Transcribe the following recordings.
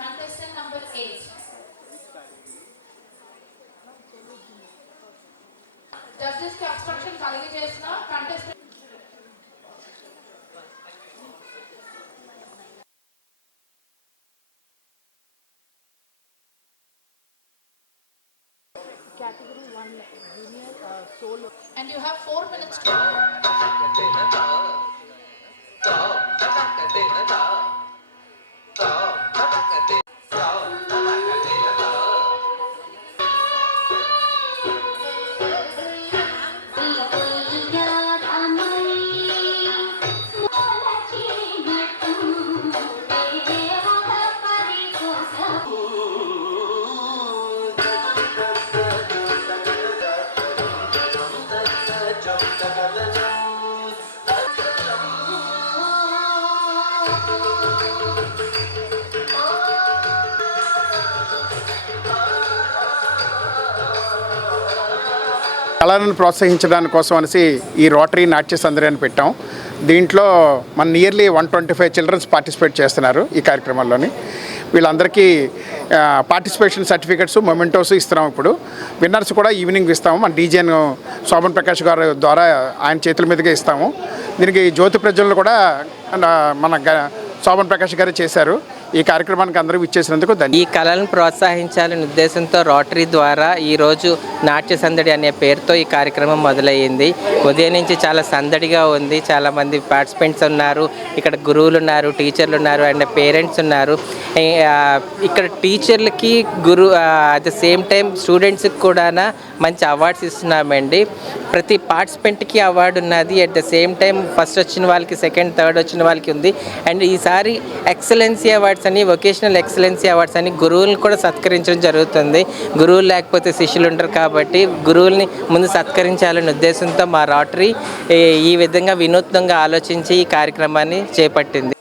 Contestant number 8. Judges ki obstruction kaligi chesina contestant. Category 1 junior solo. And you have 4 minutes to. కళలను ప్రోత్సహించడానికి కోసం అనేసి ఈ rotary నాట్య సందడి అని పెట్టాం. దీంట్లో మన నియర్లీ 125 చిల్డ్రన్స్ పార్టిసిపేట్ చేస్తున్నారు ఈ కార్యక్రమంలోని. వీళ్ళందరికీ పార్టిసిపేషన్ సర్టిఫికెట్స్ మొమెంటోస్ ఇస్తున్నాం. ఇప్పుడు విన్నర్స్ కూడా ఈవినింగ్ ఇస్తాము. మన డీజేను శోభన్ ప్రకాష్ గారి ద్వారా ఆయన చేతుల మీదుగా ఇస్తాము. దీనికి జ్యోతి ప్రజ్వలన కూడా మన శోభన్ ప్రకాష్ గారు చేశారు. ఈ కార్యక్రమానికి అందరూ ఇచ్చేసినందుకు ఈ కళలను ప్రోత్సహించాలనే ఉద్దేశంతో రోటరీ ద్వారా ఈరోజు నాట్య సందడి అనే పేరుతో ఈ కార్యక్రమం మొదలయ్యింది. ఉదయం నుంచి చాలా సందడిగా ఉంది. చాలామంది పార్టిసిపెంట్స్ ఉన్నారు. ఇక్కడ గురువులు ఉన్నారు, టీచర్లు ఉన్నారు అండ్ పేరెంట్స్ ఉన్నారు. ఇక్కడ టీచర్లకి అట్ ద సేమ్ టైం స్టూడెంట్స్కి కూడా మంచి అవార్డ్స్ ఇస్తున్నామండి. ప్రతి పార్టిసిపెంట్కి అవార్డు ఉన్నది. At the same time first వచ్చిన వాళ్ళకి, సెకండ్, థర్డ్ వచ్చిన వాళ్ళకి ఉంది. అండ్ ఈసారి ఎక్సలెన్సీ అవార్డ్స్ అని, వొకేషనల్ ఎక్సలెన్సీ అవార్డ్స్ అని గురువులను కూడా సత్కరించడం జరుగుతుంది. గురువులు లేకపోతే శిష్యులు ఉంటారు కాబట్టి గురువుల్ని ముందు సత్కరించాలనే ఉద్దేశంతో మా రోటరీ ఈ విధంగా వినూత్నంగా ఆలోచించి ఈ కార్యక్రమాన్ని చేపట్టింది.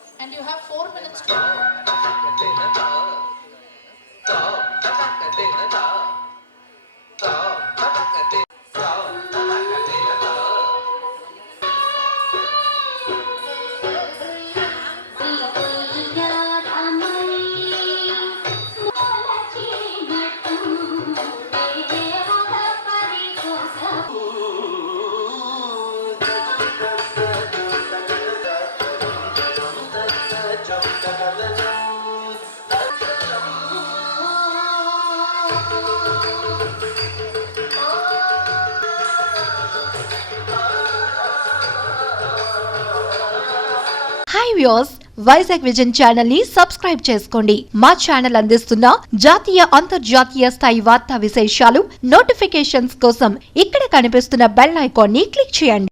Hi viewers, Vizag vision channel ని సబ్స్క్రైబ్ చేసుకోండి. మా ఛానల్ అందిస్తున్న జాతీయ అంతర్జాతీయ స్థాయి వార్తా విశేషాలు నోటిఫికేషన్స్ కోసం ఇక్కడ కనిపిస్తున్న బెల్ ఐకాన్ ని క్లిక్ చేయండి.